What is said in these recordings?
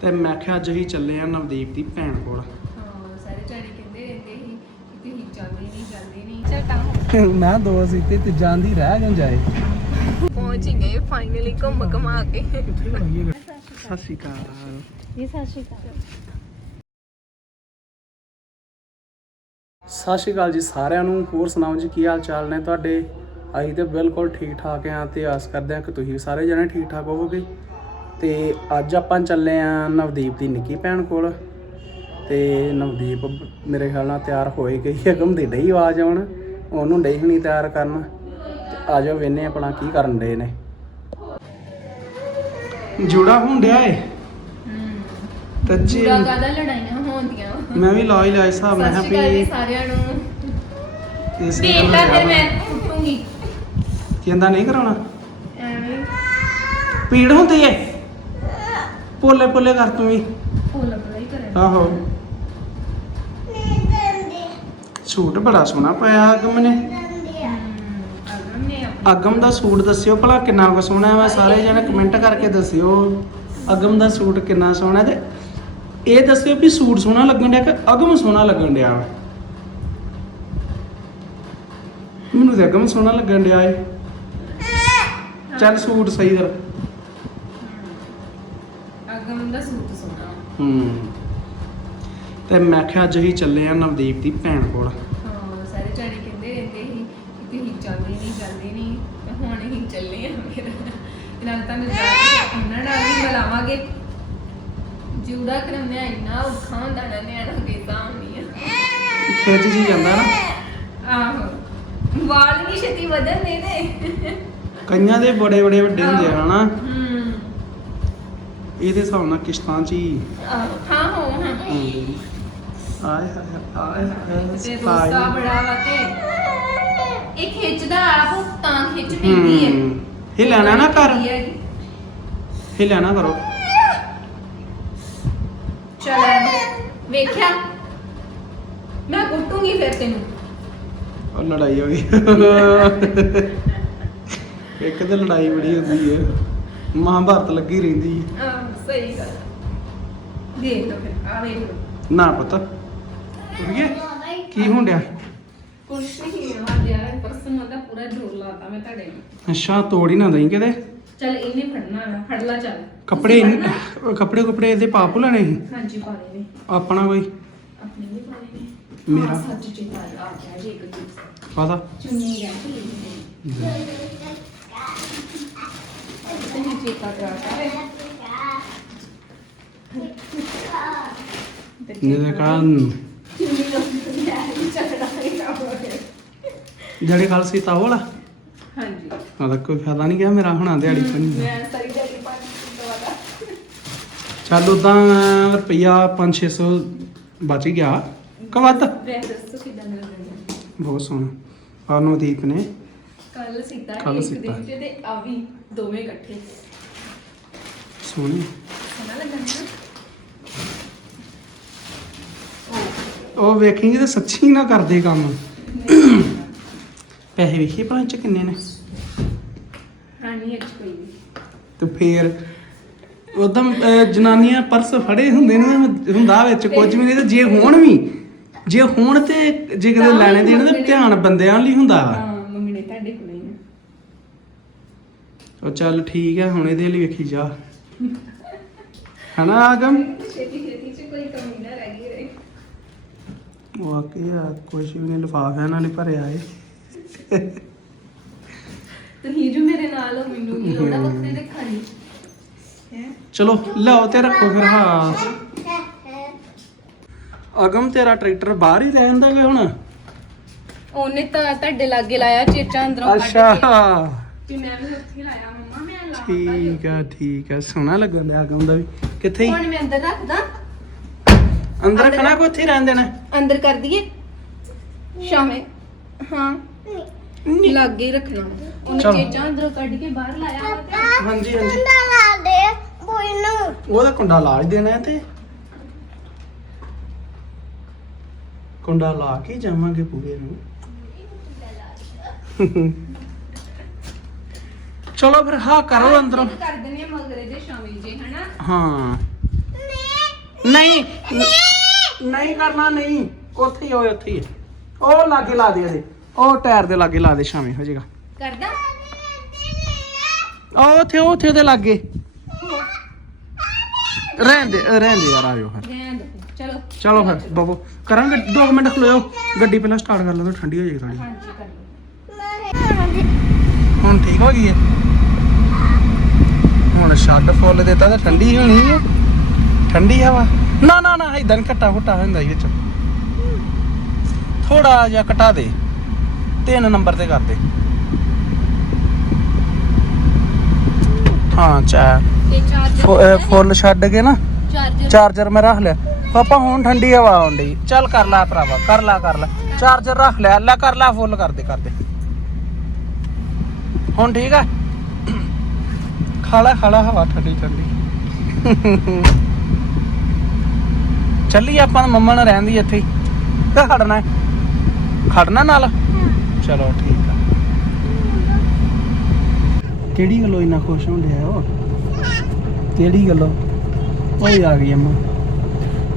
ਤੇ ਮੈਂ ਕਿਹਾ ਅੱਜ ਅਸੀਂ ਚੱਲੇ ਆ ਨਵਦੀਪ ਦੀ ਭੈਣ ਕੋਲ। ਹਾਂ ਸਾਰੇ ਜਾਣੇ ਕਹਿੰਦੇ ਰਹਿੰਦੇ ਸੀ ਕਿ ਤੁਸੀਂ ਜਾਂਦੇ ਨਹੀਂ ਜਾਂਦੇ ਨਹੀਂ। ਚਟਾਂ ਮੈਂ ਦੋ ਸੀ ਤੇ ਤੇ ਜਾਂਦੀ ਰਹਿ ਜਾਂ ਜਾਏ? ਪਹੁੰਚ ਹੀ ਗਏ ਫਾਈਨਲੀ ਘੁੰਮ ਘਮਾ ਕੇ। ਸਤਿ ਸ਼੍ਰੀ ਅਕਾਲ। ਜੀ ਸਤਿ ਸ਼੍ਰੀ ਅਕਾਲ। ਸਤਿ ਸ਼੍ਰੀ ਅਕਾਲ ਜੀ ਸਾਰਿਆਂ ਨੂੰ। ਹੋਰ ਸੁਣਾਓ ਜੀ ਕੀ ਹਾਲ ਚਾਲ ਨੇ ਤੁਹਾਡੇ? ਅਸੀਂ ਤੇ ਬਿਲਕੁਲ ਠੀਕ ਠਾਕ ਹਾਂ ਤੇ ਆਸ ਕਰਦੇ ਹਾਂ ਕਿ ਤੁਸੀਂ ਸਾਰੇ ਜਣੇ ਠੀਕ ਠਾਕ ਹੋਵੋਗੇ। ਤੇ ਅੱਜ ਆਪਾਂ ਚੱਲੇ ਆ ਨਵਦੀਪ ਦੀ ਨਿੱਕੀ ਭੈਣ ਕੋਲ। ਤੇ ਨਵਦੀਪ ਮੇਰੇ ਖਿਆਲ ਨਾਲ ਤਿਆਰ ਹੋਏ ਗਈ ਅਗਮ ਦੀ ਡਈ ਆਵਾਜ਼ ਆਉਣ। ਉਹਨੂੰ ਡਈ ਹੁਣੀ ਤਿਆਰ ਕਰਨ। ਤੇ ਆ ਜਾਓ ਵੇਨੇ ਆਪਣਾ ਕੀ ਕਰਨ ਦੇ ਨੇ। ਜੁੜਾ ਹੁੰਦਿਆ ਏ? ਤੇ ਜੀ ਪੂਰਾ ਕਾਦਾ ਲੜਾਈਆਂ ਹੋਣਦੀਆਂ ਮੈਂ ਵੀ ਲਾ ਹੀ ਲਿਆ ਹਿਸਾਬ ਮੈਂ ਜੀ ਵੀ ਸਾਰਿਆਂ ਨੂੰ। ਇਸ ਫਿਰ ਮੈਂ ਕੁੱਟੂਗੀ ਕਹਿੰਦਾ ਨਹੀਂ ਕਰਾਉਣਾ? ਐਵੇਂ। ਪੀੜ ਹੁੰਦੀ ਏ? ਪੋਲੇ ਪੋਲੇ ਕਰ ਤੂੰ ਵੀ। ਹੀ ਕਰੇ। ਆਹੋ। ਸੂਟ ਬੜਾ ਸੋਹਣਾ ਪਾਇਆ ਅਗਮ ਨੇ। ਅਗਮ ਨੇ ਆਪਣੀ ਅਗਮ ਦਾ ਸੂਟ ਦੱਸਿਓ ਭਲਾ ਕਿੰਨਾ ਕੁ ਸੋਹਣਾ ਵਾ ਸਾਰੇ ਜਣੇ ਕਮੈਂਟ ਕਰਕੇ ਦੱਸਿਓ। ਅਗਮ ਦਾ ਸੂਟ ਕਿੰਨਾ ਸੋਹਣਾ ਤੇ ਇਹ ਦੱਸਿਓ ਵੀ ਸੂਟ ਸੋਹਣਾ ਲੱਗਣ ਡਿਆ ਕਿ ਅਗਮ ਸੋਹਣਾ ਲੱਗਣ ਡਿਆ ਵਾ। ਮੈਨੂੰ ਤਾਂ ਅਗਮ ਸੋਹਣਾ ਲੱਗਣ ਡਿਆ ਏ। ਚੱਲ ਸੂਟ ਸਹੀ ਕਰ। ਸੂਟ ਸੋਹਣਾ ਹੂੰ। ਤੇ ਮੈਂ ਕਿਹਾ ਅੱਜ ਅਸੀਂ ਚੱਲੇ ਆ ਨਵਦੀਪ ਦੀ ਭੈਣ ਕੋਲ। ਹਾਂ ਸਾਰੇ ਜਾਣੇ ਕਹਿੰਦੇ ਰਹਿੰਦੇ ਸੀ ਕਿ ਤੁਸੀਂ ਜਾਂਦੇ ਨਹੀਂ ਜਾਂਦੇ ਨਹੀਂ। ਤੇ ਹੁਣ ਅਸੀਂ ਚੱਲੇ ਆ ਫਿਰ। ਨਾਲ ਤਾਂ ਜਾ ਕੇ ਉਹਨਾਂ ਨਾਲ ਵੀ ਮਿਲਾਵਾਂਗੇ। ਜੂੜਾ ਕਰਮਿਆ ਇੰਨਾ ਔਖਾ ਹੁੰਦਾ ਨਾ ਨਿਆਣਾ ਬੇਤਾ ਹੁੰਦੀ ਆ ਖਿੱਚ ਜੀ ਜਾਂਦਾ ਨਾ। ਆਹੋ। ਵਾਲ ਨਹੀਂ ਛੇਤੀ ਵਧਣ ਦੇ ਦੇ ਕਈਆਂ ਦੇ ਬੜੇ ਬੜੇ ਵੱਡੇ ਹੁੰਦੇ ਆ ਹਨਾ? ਹੂੰ। ਇਹਦੇ ਹਿਸਾਬ ਨਾਲ ਕਿਸ਼ਤਾਂ ਚ ਹੀ ਹਾਂ ਹੋ। ਹੂੰ। ਆਏ ਹਾਏ ਆਏ ਹਾਏ ਤੇ ਸਤਾਈ। ਰੋਸਾ ਬੜਾ ਵਾ ਤੇ। ਇਹ ਖਿੱਚਦਾ ਆਪ ਤਾਂ ਖਿੱਚ ਪੈਂਦੀ ਹੈ ਹੂੰ। ਇਹ ਲੈਣਾ ਨਾ ਕਰ। ਇਹ ਲੈਣਾ ਕਰੋ। ਚੱਲ। ਵੇਖਿਆ? ਮੈਂ ਕੁੱਟੂਗੀ ਫਿਰ ਤੈਨੂੰ। ਉਹ ਲੜਾਈ ਹੋ ਗਈ। ਇੱਕ ਤੇ ਲੜਾਈ ਬੜੀ ਹੁੰਦੀ ਹੈ ਮਹਾਭਾਰਤ ਲੱਗੀ ਰਹਿੰਦੀ। ਹੈ। ਸਹੀ ਗੱਲ ਦੇਖ ਲਓ ਫਿਰ ਆ ਵੇਖ ਲਓ। ਨਾ ਪਤਾ ਉਰੀਏ ਕੀ ਹੁੰਦਿਆ ਕੁਛ ਨਹੀਂ ਆ ਦਿਆ ਪਰਸਨ ਦਾ ਪੂਰਾ ਜੋਰ ਲਾਤਾ ਮੈਂ ਤੁਹਾਡੇ ਨੂੰ ਅੱਛਾ ਤੋੜ ਹੀ ਨਾ ਦਈ ਕਿਤੇ? ਚੱਲ ਇਹਨੇ ਫੜਨਾ ਵਾ ਫੜ ਲਾ ਚੱਲ। ਕੱਪੜੇ ਤੁਸੀਂ ਫੜਨਾ? ਕੱਪੜੇ ਕੁਪੜੇ ਇਹਦੇ ਪਾਪ ਲੈਣੇ ਸੀ? ਹਾਂਜੀ ਪਾਣੇ ਨੇ। ਆਪਣਾ ਕੋਈ? ਆਪਣੇ ਵੀ ਪਾਣੇ ਨੇ ਮੇਰਾ? ਹਾਂ, ਸੱਚ ਚੇਤਾ ਆ ਗਿਆ ਜੀ ਇੱਕ ਚੀਜ਼। ਪਤਾ ਚੁੰਨੀ ਗਿਆ ਤੇ ਤੈਨੂੰ ਚੇਤਾ ਕਰਾਤਾ ਵੇ ਕਾਬਲੇ ਜਿਹੜੇ ਕੱਲ ਸੀ ਤਾਂ ਉਹ ਵਾਲਾ? ਹਾਂਜੀ। ਉਹਦਾ ਕੋਈ ਫਾਇਦਾ ਨਹੀਂ ਗਿਆ ਮੇਰਾ ਹੁਣਾ ਦਿਹਾੜੀ ਪਣੀ ਮੈਂ ਸਾਰੀ ਦਿਹਾੜੀ ਪਾਣੀ ਦਵਾਦਾ ਚੱਲ ਉਦਾਂ ਰੁਪਈਆ 5-600 ਬਚ ਹੀ ਗਿਆ। ਕਿ ਵੱਧ? ਵੇ ਦੱਸੋ ਕਿਦਾਂ ਮਿਲ ਰਹੀ ਬਹੁਤ ਸੋਹਣਾ। ਆਹ ਨਵਦੀਪ ਨੇ। ਕੱਲ ਸੀਤਾ ਕੱਲ੍ਹ ਇੱਕ ਸੀਤਾ। ਦਿਨ ਚ ਤੇ ਆ ਵੀ ਦੋਵੇਂ ਇਕੱਠੇ। ਸੋਹਣੀ। ਸੋਹਣਾ ਲੱਗਣਾ ਨਾ? ਉਹ ਵੇਖੇਂਗੇ ਤਾਂ ਸੱਚੀ ਨਾ ਕਰਦੇ ਕੰਮ। ਪੈਸੇ ਵੇਖੀ ਭਲਾ ਇਹ ਚ ਕਿੰਨੇ ਨੇ? ਰਾਣੀ ਅੱਜ ਕੋਈ ਵੀ ਤੇ ਫੇਰ ਉਦਮ ਜਨਾਨੀਆਂ ਪਰਸ ਫੜੇ ਹੁੰਦੇ ਨੇ ਹੁੰਦਾ ਵਿੱਚ ਕੁਝ ਵੀ ਨਹੀਂ ਤੇ ਜੇ ਹੋਣ ਵੀ ਜੇ ਹੋਣ ਤੇ ਜੇ ਕਿਤੇ ਲੈਣੇ ਦੇਣ ਤੇ। ਧਿਆਨ ਬੰਦਿਆਂ ਲਈ ਹੁੰਦਾ ਵਾ। ਹਾਂ ਨੇ ਤੁਹਾਡੇ ਕੋਲ ਹੀ ਉਹ ਚੱਲ ਠੀਕ ਹੈ ਹੁਣ ਇਹਦੇ ਲਈ ਵੇਖੀ ਜਾ। ਹਨਾ ਆਗਮ? ਛੇਤੀ ਛੇਤੀ ਚ ਕੋਈ ਕਮੀ ਨਾ ਰਹਿ ਗਈ ਰਹੇ ਵਾਕਈ ਆ ਕੁਝ ਵੀ ਨਹੀਂ ਲਿਫਾਫਿਆਂ ਨਾਲ ਹੀ ਭਰਿਆ ਏ ਤੁਸੀਂ ਜੋ ਮੇਰੇ ਨਾਲ ਹੋ ਮੈਨੂੰ ਕੀ ਲੋੜਾ ਵੱਖਰੇ ਦੇ? ਖਾਣੀ ਹੈ? ਚਲੋ ਲਿਆਓ ਤੇ ਰੱਖੋ ਫਿਰ ਹਾਂ। ਅਗਮ ਤੇਰਾ ਟਰੈਕਟਰ ਬਾਹਰ ਹੀ ਰਹਿੰਦਾ ਵੇ ਹੁਣ? ਉਹਨੇ ਤਾਂ ਤੁਹਾਡੇ ਲਾਗੇ ਲਾਇਆ ਚੇਚਾ ਅੰਦਰੋਂ ਕੱਢ ਅੱਛਾ। ਕੇ ਤੇ ਮੈਂ ਵੀ ਉੱਥੇ ਲਾਇਆ ਮੰਮਾ ਮੈਂ ਲਾਉਂਦਾ ਠੀਕ ਆ ਠੀਕ ਆ। ਸੋਹਣਾ ਲੱਗਣ ਅਗਮ ਦਾ ਵੀ। ਕਿੱਥੇ ਹੀ ਹੁਣ ਮੈਂ ਅੰਦਰ ਰੱਖਦਾ। ਅੰਦਰ ਰੱਖਣਾ ਕੋ ਹੀ ਰਹਿਣ ਦੇਣਾ? ਅੰਦਰ ਕਰ ਦਈਏ? ਸ਼ਾਮੇ। ਹਾਂ। ਲਾਗੇ ਹੀ ਰੱਖਣਾ। ਉਹਨੇ ਚਲੋ। ਚੇਚਾ ਅੰਦਰੋਂ ਕੱਢ ਕੇ ਬਾਹਰ ਲਾਇਆ ਵਾ ਤੇ ਹਾਂਜੀ ਹਾਂਜੀ। ਉਹਦਾ ਕੁੰਡਾ ਲਾ ਹੀ ਦੇਣਾ ਹੈ ਤੇ। ਕੁੰਡਾ ਲਾ ਕੇ ਜਾਵਾਂਗੇ ਪੂਰੇ ਨੂੰ। ਚਲੋ ਫਿਰ ਹਾਂ ਕਰੋ ਅੰਦਰੋਂ। ਕਰ ਦਿੰਦੇ ਆ ਮਗਰੇ ਦੇ ਸ਼ਾਮੇ ਜੇ ਹਨਾ? ਹਾਂ। ਨਹੀਂ ਨਹੀਂ ਕਰਨਾ ਨਹੀਂ। ਉੱਥੇ ਹੀ ਹੋਏ ਉੱਥੇ ਹੀ ਉਹ ਲਾਗੇ ਲਾ ਦੇ ਇਹਦੇ। ਉਹ ਟਾਇਰ ਦੇ ਲਾਗੇ ਲਾ ਦੇ ਸ਼ਾਮੇ ਹੋ ਜਾਏਗਾ ਕਰਦਾ? ਉਹ ਉੱਥੇ ਉਹ ਉੱਥੇ ਉਹਦੇ ਲਾਗੇ। ਰਹਿਣ ਦੇ ਰਹਿਣ ਦੇ ਯਾਰ ਆਇਓ ਫਿਰ। ਰਹਿਣ ਦੋ ਚਲੋ। ਚਲੋ ਫਿਰ ਬਬੋ। ਕਰਾਂਗੇ 2 ਮਿੰਟ ਖਲੋਇਓ। ਗੱਡੀ ਪਹਿਲਾਂ ਸਟਾਰਟ ਕਰ ਲਓ ਠੰਡੀ ਹੋ ਜਾਏਗੀ ਥੋੜੀ ਹਾਂਜੀ ਕਰ ਲਓ। ਹੁਣ ਠੀਕ ਹੋ ਗਈ ਹੈ ਹੁਣ ਛੱਡ ਫੁੱਲ ਦਿੱਤਾ ਤਾਂ ਠੰਡੀ ਹੋਣੀ ਹੈ ਠੰਡੀ ਹਵਾ। ਨਾ ਨਾ ਨਾ ਇਦਾਂ ਘਟਾ ਘਟਾ ਹੁੰਦਾ ਹੀ ਵਿੱਚ। ਥੋੜਾ ਜਿਹਾ ਘਟਾ ਦੇ। ਤਿੰਨ ਨੰਬਰ ਤੇ ਕਰ ਦੇ। ਹਾਂ ਚਾ ਤੇ ਚਾਰਜਰ ਫੁੱਲ ਛੱਡ ਕੇ ਨਾ ਚਾਰਜਰ। ਚਾਰਜਰ ਮੈਂ ਰੱਖ ਲਿਆ। ਪਾਪਾ ਹੁਣ ਠੰਡੀ ਹਵਾ ਆਉਂਦੀ ਚੱਲ ਕਰ ਲੈ ਭਰਾਵਾ ਕਰ ਲੈ ਕਰ ਲੈ। ਚਾਰਜਰ ਰੱਖ ਲਿਆ ਲੈ ਕਰ ਲੈ ਫੁੱਲ ਕਰ ਦੇ ਕਰ ਦੇ। ਹੁਣ ਠੀਕ ਆ? ਖਾਲਾ ਖਾਲਾ ਹਵਾ ਠੰਡੀ ਠੰਡੀ। ਚੱਲੀ ਆਪਾਂ, ਮੰਮਾ ਨਾਲ ਰਹਿੰਦੀ ਇੱਥੇ ਹੀ। ਤੇ ਖੜਨਾ ਹੈ? ਖੜਨਾ ਨਾਲ? ਚਲੋ ਠੀਕ ਆ। ਕਿਹੜੀ ਗੱਲੋਂ ਇੰਨਾ ਖੁਸ਼ ਹੁੰਦੇ ਆ ਉਹ ਕਿਹੜੀ ਗੱਲੋਂ? ਉਹ ਹੀ ਆ ਗਈ ਅੰਮਾ।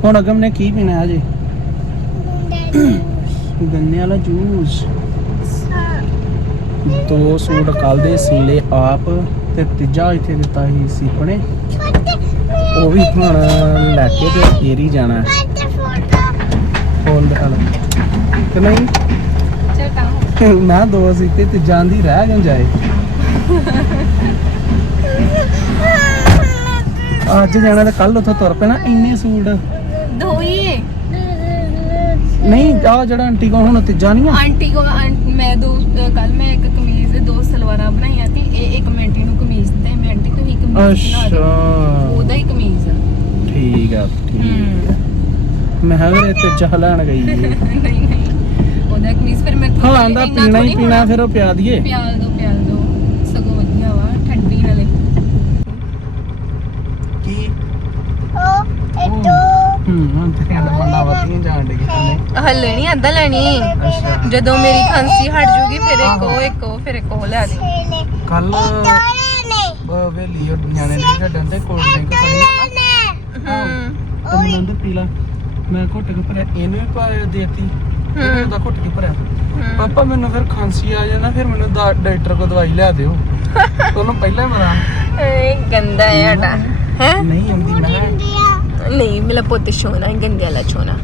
ਹੁਣ ਅਗਮ ਨੇ ਕੀ ਪੀਣਾ ਹੈ ਅਜੇ ਗੰਨੇ ਵਾਲਾ ਜੂਸ। ਦੋ ਸੂਟ ਕੱਲ ਦੇ ਸੀਲੇ ਆਪ ਤੇ ਤੀਜਾ ਇੱਥੇ ਦਿੱਤਾ ਸੀ ਸੀਪਣੇ। ਉਹ ਵੀ ਹੁਣ ਲੈ ਕੇ ਤੇ ਹੀ ਜਾਣਾ। ਫੋਨ ਦਿਖਾ ਲੈ ਕਿ ਨਹੀਂ? ਚਲ ਤਾਂ ਨਾ ਦੋ ਸੀ ਤੇ ਤੀਜਾਂ ਦੀ ਰਹਿ ਗੰ ਜਾਏ? ਅੱਜ ਜਾਣਾ ਤੇ ਕੱਲ ਉੱਥੋਂ ਤੁਰ ਪੈਣਾ ਇੰਨੇ ਸੂਟ। ਦੋ ਹੀ ਨਹੀਂ ਆ ਜਿਹੜਾ ਆਂਟੀ ਕੋ ਹੁਣ ਨਹੀਂ ਆ? ਆਂਟੀ ਕੋ ਮੈਂ ਦੋ ਕੱਲ ਮੈਂ ਇੱਕ ਕਮੀਜ਼ ਦੇ ਦੋ ਸਲਵਾਰਾਂ ਬਣਾਈਆਂ ਤੇ ਇਹ ਇੱਕ ਮਿੰਟੀ ਨੂੰ ਕਮੀਜ਼ ਤੇ ਮੈਂ ਆਂਟੀ ਤੁਸੀਂ ਕਮੀਜ਼ ਬਣਾ ਅੱਛਾ। ਉਹਦਾ ਹੀ ਕਮੀਜ਼ ਆ। ਠੀਕ ਆ ਠੀਕ ਆ। ਮੈਂ ਕਿਹਾ ਇਹ ਤੀਜਾ ਲੈਣ ਗਈ ਹੈ ਨਹੀਂ ਨਹੀਂ। ਉਹਦਾ ਕਮੀਜ਼ ਫਿਰ ਮੈਂ ਹਾਂ ਆਂਦਾ ਇੰਨਾ ਪੀਣਾ ਹੀ ਥੋੜ੍ਹੀ ਪੀਣਾ ਹੋਣਾ। ਫਿਰ ਉਹ ਪਿਆ ਦਈਏ। ਪਿਆਲ ਦੋ ਪਿਆਲ ਦੋ। ਸਗੋਂ ਵਧੀਆ ਵਾ ਠੰਡੀ ਨਾਲੇ। ਕੀ? ਹੂੰ ਹਾਂ ਤੇ ਕਹਿੰਦਾ ਬੰਦਾ ਵਧੀਆ ਜਾਣ ਡਈ ਕਹਿੰਦੇ ਹੱਲੇ ਨਹੀਂ ਅੱਧਾ ਲੈਣੀ। ਅੱਛਾ। ਜਦੋਂ ਮੇਰੀ ਖਾਂਸੀ ਹਟ ਜੂਗੀ ਫਿਰ ਇੱਕ ਉਹ ਇੱਕ ਉਹ ਫਿਰ ਇੱਕ ਉਹ ਲੈ ਦੇ ਕੱਲ ਵੇਲੀ ਉਹ ਨਿਆਣੇ ਨੇ ਖੇਡਣ ਤੇ ਕੋਲਡ ਡਰਿੰਕ ਫੜੀ ਹੂੰ ਮੈਨੂੰ ਤਾਂ ਪੀ ਲਾ ਮੈਂ ਘੁੱਟ ਕੇ ਭਰਿਆ ਇਹਨੂੰ ਵੀ ਪਾ ਦੇਤੀ ਉਹਨੂੰ ਤਾਂ ਘੁੱਟ ਕੇ ਭਰਿਆ। ਪਾਪਾ ਮੈਨੂੰ ਫਿਰ ਖਾਂਸੀ ਆ ਜਾਣਾ ਫਿਰ ਮੈਨੂੰ ਡਾਕਟਰ ਕੋਲ ਦਵਾਈ ਲਿਆ ਦਿਓ। ਉਹਨੂੰ ਪਹਿਲਾਂ ਪਤਾ ਇਹ ਗੰਦਾ ਹੈ ਡਾ ਹੈ? ਨਹੀਂ ਆਉਂਦੀ ਮੈਂ। ਨਹੀਂ ਮੇਰਾ ਪੁੱਤ ਸੋਨਾ ਹੈ ਗੰਦੇ ਵਾਲਾ ਸੋਨਾ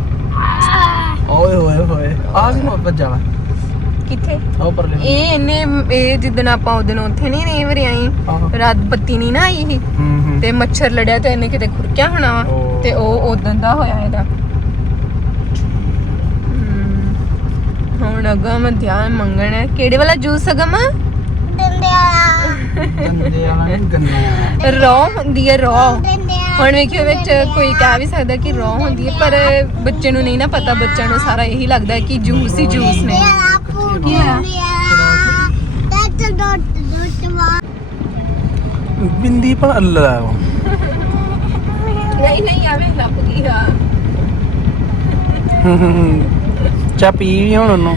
ਓਏ ਹੋਏ ਹੋਏ ਆ ਮੋਹਬਤ ਜਾਵਾ ਕਿੱਥੇ? ਇਹ ਇਹਨੇ ਇਹ ਜਿੱਦਣ ਆਪਾਂ ਉਹਦਨ ਉੱਥੇ ਨਹੀਂ ਰੇ ਵਰੇ ਆਈ। ਆਹੋ। ਰਾਤ ਬੱਤੀ ਨਹੀਂ ਨਾ ਆਈ ਸੀ ਤੇ ਮੱਛਰ ਲੜਿਆ ਤੇ ਇਹਨੇ ਕਿਤੇ ਖੁਰਕਿਆ ਹੋਣਾ ਵਾ। ਤੇ ਉਹ ਉਦੋਂ ਦਾ ਹੋਇਆ ਇਹਦਾ। ਹੁਣ ਅਗਮ ਧਿਆਨ ਮੰਗਣਾ ਕਿਹੜੇ ਵਾਲਾ ਜੂਸ ਅਗਮ? ਗੰਦੇ ਵਾਲਾ ਵਾਲਾ ਰੋ ਹੁੰਦੀ ਹੈ ਰੋ। ਹੁਣ ਵੇਖਿਓ ਵਿੱਚ ਕੋਈ ਕਹਿ ਵੀ ਸਕਦਾ ਕਿ ਰੋ ਹੁੰਦੀ ਹੈ ਪਰ ਬੱਚੇ ਨੂੰ ਨਹੀਂ ਨਾ ਪਤਾ। ਬੱਚਿਆਂ ਨੂੰ ਸਾਰਾ ਇਹੀ ਲੱਗਦਾ ਹੈ ਕਿ ਜੂਸ ਹੀ ਜੂਸ ਨੇ। ਕੀ ਹੋਇਆ ਬਿੰਦੀ ਪਰ ਅੱਲਾ ਨਹੀਂ ਨਹੀਂ ਆਵੇ ਲੱਭ ਗਈ ਆ ਚਾ ਪੀ ਵੀ ਹੁਣ ਉਹਨੂੰ।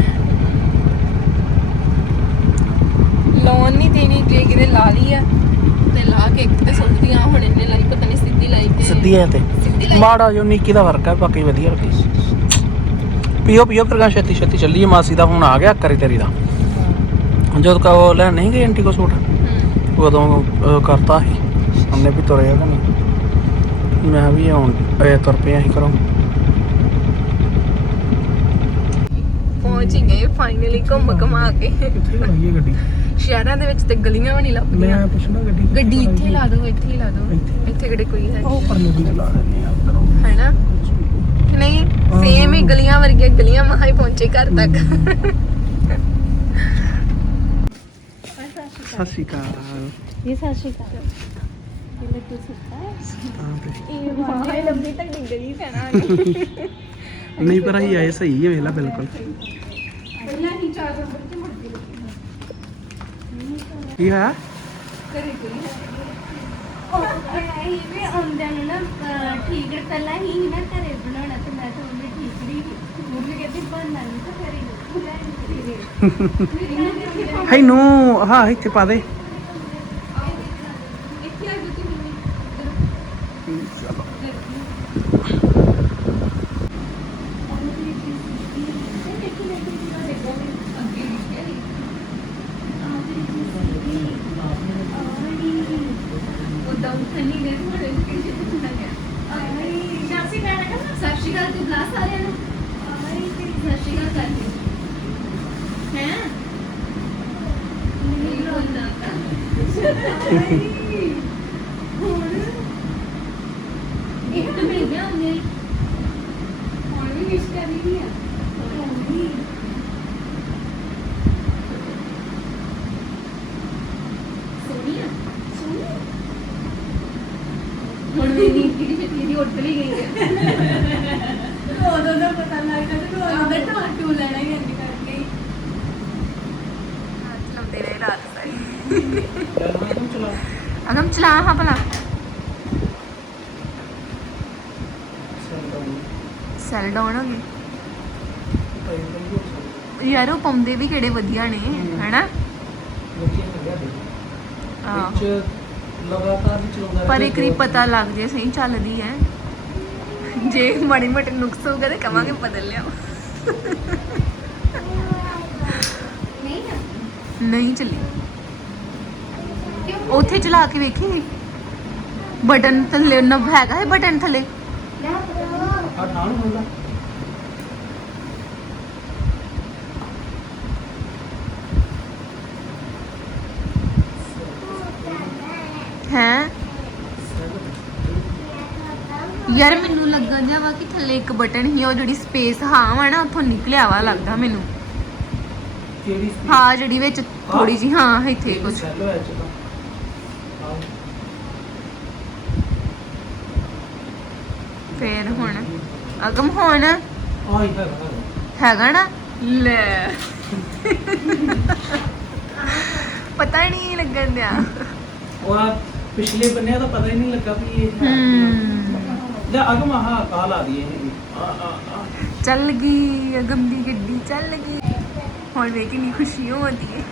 ਲੋਨ ਨਹੀਂ ਦੇਣੀ ਜੇ ਕਿਤੇ ਲਾ ਲਈ ਆ ਤੇ ਲਾ ਕੇ ਇੱਕ ਤੇ ਸੁਣਦੀ ਆ ਹੁਣ ਇਹਨੇ ਲਾਈ ਪਤਾ ਨਹੀਂ ਸਿੱਧੀ ਲਾਈ ਤੇ। ਸਿੱਧੀ ਐ ਤੇ ਮਾੜਾ ਜੋ ਨਿੱਕੀ ਦਾ ਫ਼ਰਕ ਹੈ ਬਾਕੀ ਵਧੀਆ ਰੱਖੀ। ਪੀਓ ਪੀਓ ਫਿਰ ਛੇਤੀ ਛੇਤੀ ਚੱਲੀਏ ਮਾਸੀ ਦਾ ਫੋਨ ਆ ਗਿਆ ਕਰੀ ਤੇਰੀ ਦਾ। ਜਦੋਂ ਕਾ ਉਹ ਲੈਣ ਨਹੀਂ ਗਈ ਆਂਟੀ ਕੋ ਸੂਟ ਉਦੋਂ ਅਹ, ਕਰਤਾ ਸੀ। ਉਹਨੇ ਵੀ ਤੁਰਿਆ ਕਿ ਨਹੀਂ। ਮੈਂ ਵੀ ਹੁਣ ਇਹ ਤੁਰ ਪਿਆ ਸੀ ਘਰੋਂ। ਪਹੁੰਚ ਹੀ ਗਏ ਫਾਈਨਲੀ ਘੁੰਮ ਘਮਾ ਕੇ। ਕਿੱਥੇ ਲਾਈਏ ਗੱਡੀ? ਸ਼ਹਿਰਾਂ ਦੇ ਵਿੱਚ ਤੇ ਗਲੀਆਂ ਵੀ ਨਹੀਂ ਲੱਭਦੀਆਂ। ਮੈਂ ਪੁੱਛਣਾ ਗੱਡੀ ਗੱਡੀ ਇੱਥੇ? ਲਾ ਦਿਓ ਇੱਥੇ ਹੀ ਲਾ ਦਿਓ। ਇੱਥੇ? ਇੱਥੇ ਕਿਹੜੇ ਕੋਈ ਹੈ? ਉਹ ਪਰਲੇ ਦੀ ਲਾ ਲੈਣੇ ਆ ਉੱਧਰੋਂ। ਹੈਨਾ ਨਹੀਂ ਸੇਮ ਹੀ ਗਲੀਆਂ ਵਰਗੀਆਂ ਗਲੀਆਂ ਮਹਾ ਹੀ ਪਹੁੰਚੇ ਘਰ ਤੱਕ। ਸਤਿ ਸ਼੍ਰੀ ਅਕਾਲ। ਇਹ ਸਤਿ ਸ਼੍ਰੀ ਅਕਾਲ। ਇਹ ਲੱਡੂ ਸੁੱਤਾ ਹਾਂ? ਤੇ- ਇਹ ਵਾਹ ਲੰਬੀ ਤੱਕ ਗਲੀ ਪੈਣਾ ਨਹੀਂ ਪਰ ਅਸੀਂ ਆਏ ਸਹੀ ਹੈ ਵੇਲਾ ਬਿਲਕੁਲ। ਪਹਿਲਾਂ ਹੀ ਚਾਰ ਨੰਬਰ ਤੇ ਮੁੜਦੀ ਕੀ ਹੈ ਕਰੇ ਕੋਈ ਇਹ ਵੀ ਆਉਂਦਿਆਂ ਨੂੰ ਨਾ ਅਹ, ਠੀਕ ਪਹਿਲਾਂ ਹੀ ਨਾ ਘਰੇ ਬਣਾਉਣਾ ਤੇ ਮੈਂ ਤਾਂ ਮੰਮੀ ਠੀਕ ਨਹੀਂ ਮੰਮੀ ਕਹਿੰਦੀ ਬਣਨਾ ਨਹੀਂ ਤਾਂ ਫਿਰ ਇਹਨੂੰ ਲੈ ਇਹਨੂੰ ਹਾਂ ਇੱਥੇ ਪਾ ਦੇ ਇੱਥੇ ਆ ਜੁਤੀ ਚਲੋ ਇੱਕ ਤਾਂ ਮਿਲ ਗਿਆ ਉਹਨੇ ਹੁਣ ਵੀ ਵਿਸ਼ ਕਰਨੀ ਆ। ਹੁਣ ਵੀ ਸੋਨੀਆ ਸੋਨੀਆ। ਹੁਣ ਮੇਰੀ ਕਿਹਦੀ ਫਿੱਟੀ ਦੀ ਉੱਡ ਲਈ ਗਈ ਹੈ ਉਦੋਂ ਦਾ ਪਤਾ ਲੱਗਾ ਤੇ ਉਦੋਂ ਦਾ ਟਾਟੂ ਲੈਣਾ ਹੀ ਹੀ। ਚਲਾਉਂਦੇ ਰਹੇ ਰਾਤ ਸਾਰੀ ਚੱਲ ਤੂੰ ਚਲਾ ਅਗਮ ਚਲਾ ਹਾਂ ਭਲਾ। ਸੈਲ ਡਾਊਨ ਹੋ ਗਏ। ਯਾਰ ਉਹ ਪਾਉਂਦੇ ਵੀ ਕਿਹੜੇ ਵਧੀਆ ਨੇ ਹੈਨਾ? ਆਹੋ। ਵਿੱਚ ਲਗਾਤਾਰ ਹੀ ਚਲਾਉਂਦਾ ਪਰ ਇੱਕ ਰੀ ਪਤਾ ਲੱਗ ਜੇ ਸਹੀ ਚੱਲਦੀ ਹੈ। ਜੇ ਮਾੜੀ ਮੋਟੀ ਨੁਕਸ ਹੋਊਗਾ ਤੇ ਕਵਾਂਗੇ ਬਦਲ ਲਿਆਓ। ਨਹੀਂ ਚੱਲੀ। ਉੱਥੇ ਚਲਾ ਕੇ ਵੇਖੀ ਬਟਨ ਥੱਲੇ ਨਬ ਹੈਗਾ ਹੈ ਬਟਨ ਥੱਲੇ? ਹੁੰਦਾ ਹੈ ਯਾਰ ਮੈਨੂੰ ਲੱਗਾ ਜਿਹਾ ਵਾ ਕਿ ਥੱਲੇ ਇੱਕ ਬਟਨ ਹੀ ਉਹ ਜਿਹੜੀ ਸਪੇਸ ਹਾਂ ਵਾ ਨਾ ਉੱਥੋਂ ਨਿਕਲਿਆ ਵਾ ਲੱਗਦਾ ਮੈਨੂੰ। ਕਿਹੜੀ ਹਾਂ ਜਿਹੜੀ ਵਿੱਚ ਥੋੜੀ ਜੀ ਹਾਂ ਇੱਥੇ ਕੁਝ ਸੈੱਲ ਵਿੱਚ ਤਾਂ। ਫੇਰ ਹੁਣ। ਅਗਮ ਹੁਣ ਹੈਗਾ। ਨਾ? ਲੈ। ਪਤਾ ਨਹੀਂ ਲੱਗਣ ਦਿਆ। ਉਹ ਆ ਪਿਛਲੇ ਬੰਨੇ ਤਾਂ ਪਤਾ ਹੀ ਨਹੀਂ ਲੱਗਾ ਵੀ ਇਹ ਹੈ। ਹਮ ਲੈ ਅਗਮ ਆਹ ਕਾਲ ਆ ਰਹੀ ਹੈ ਆ ਆ ਆ। ਚੱਲ ਗਈ ਅਗਮ ਦੀ ਗੱਡੀ ਚੱਲ ਗਈ। ਹੁਣ ਵੇ ਕਿੰਨੀ ਖੁਸ਼ੀ ਹੁੰਦੀ ਹੈ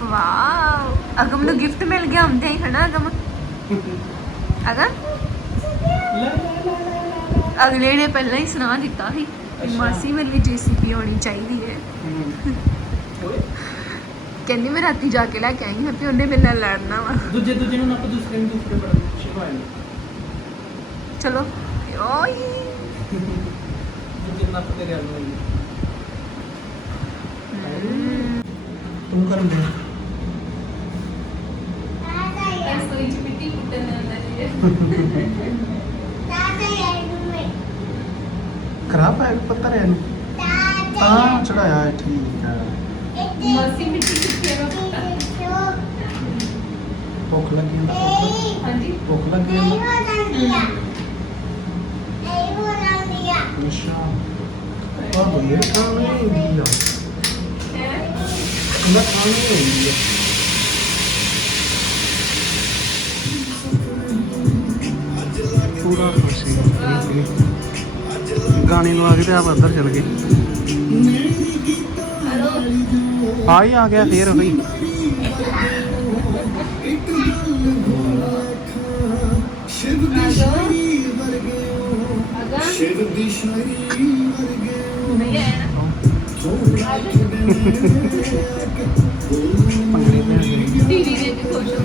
ਵਾਓ। ਅਗਮ ਨੂੰ ਗਿਫਟ ਮਿਲ ਗਿਆ ਹੁੰਦੇ ਹੀ ਹਨਾ ਅਗਮ? ਅਗਮ? ਅਗਲੇ ਨੇ ਪਹਿਲਾਂ ਹੀ ਸੁਣਾ ਦਿੱਤਾ ਸੀ ਕਿ। ਮਾਸੀ ਵਾਲੀ ਜੀਸੀਪੀ ਆਉਣੀ ਚਾਹੀਦੀ ਹੈ। ਓਏ। ਕਹਿੰਦੀ ਮੈਂ ਰਾਤੀ ਜਾ ਕੇ ਲੈ ਕੇ ਆਈ ਹਾਂ ਤੇ ਉਹਨੇ ਮੇਰੇ ਨਾਲ ਲੜਨਾ ਵਾ। ਦੂਜੇ ਦੂਜੇ ਨੂੰ ਨਾ ਆਪਾਂ ਦੂਸਰੇ ਨੂੰ ਦੂਸਰੇ ਬੜਾ ਸ਼ਿਵਾਏ ਚਲੋ। ਓਏ। ਦੂਜੇ ਨਾਲ ਤੇਰੇ ਹਾਲ ਨੂੰ। ਤੂੰ ਕਰਨ ਦੇ ਰਸੋਈ ਚ ਮਿੱਟੀ ਕੁੱਟਣ ਆਉਂਦਾ ਜੀ। ਖਰਾਬ ਹੈ ਪੱਤਰ ਹੈ ਨੂੰ ਤਾਂ ਚੜਾਇਆ ਹੈ, ਠੀਕ ਹੈ। ਮਾਸੀ ਮਿੱਟੀ ਕਿੱਥੇ ਹੈ ਪਤਾ। ਭੁੱਖ ਲੱਗੀ ਹੁੰਦਾ ਭੁੱਖ- ਹਾਂਜੀ। ਭੁੱਖ ਲੱਗੀ ਹੁੰਦਾ ਅੱਛਾ। ਆ ਬੜੀ ਖਾਣੀ ਹੁੰਦੀ ਆ। ਉਹਨਾਂ ਖਾਣੀ ਹੁੰਦੀ ਆ। ਖੁਸ਼ੀ ਗਾਣੇ ਲਵਾ ਕੇ ਤੇ ਆਪ ਅੰਦਰ ਚਲ ਗਏ। ਆ ਹੀ ਆ ਗਿਆ ਫੇਰ ਹੋਈ ਅਗਾ ਨਹੀਂ ਆਇਆ ਨਾ ਪੰਗੜੀ ਪੈ ਗਈ ਟੀਵੀ ਦੇਖ ਕੇ ਖੁਸ਼ ਹੋ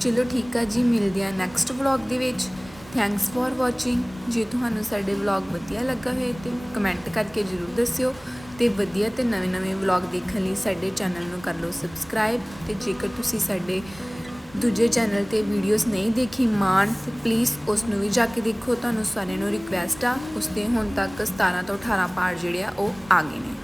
ਚਲੋ ਠੀਕ ਆ ਜੀ ਮਿਲਦੇ ਆ ਨੈਕਸਟ ਵਲੌਗ ਦੇ ਵਿੱਚ। ਥੈਂਕਸ ਫॉर ਵਾਚਿੰਗ ਜੇ ਤੁਹਾਨੂੰ ਸਾਡੇ ਵਲੌਗ ਵਧੀਆ ਲੱਗਾ ਹੋਵੇ ਤੇ ਕਮੈਂਟ ਕਰਕੇ ਜਰੂਰ ਦੱਸਿਓ ਤੇ ਵਧੀਆ ਤੇ ਨਵੇਂ-ਨਵੇਂ ਵਲੌਗ ਦੇਖਣ ਲਈ ਸਾਡੇ ਚੈਨਲ ਨੂੰ ਕਰ ਲਓ ਸਬਸਕ੍ਰਾਈਬ ਤੇ ਜੇਕਰ ਤੁਸੀਂ ਸਾਡੇ ਦੂਜੇ ਚੈਨਲ ਤੇ ਵੀਡੀਓਜ਼ ਨਹੀਂ ਦੇਖੀ ਮਾਨ ਤੇ ਪਲੀਜ਼ ਉਸ ਨੂੰ ਵੀ ਜਾ ਕੇ ਦੇਖੋ। ਤੁਹਾਨੂੰ ਸਾਰਿਆਂ ਨੂੰ ਰਿਕਵੈਸਟ ਆ ਉਸ ਦੇ ਹੁਣ ਤੱਕ 17 ਤੋਂ 18 ਪਾਰਟ ਜਿਹੜੇ ਆ, ਉਹ ਆ ਗਏ ਨੇ।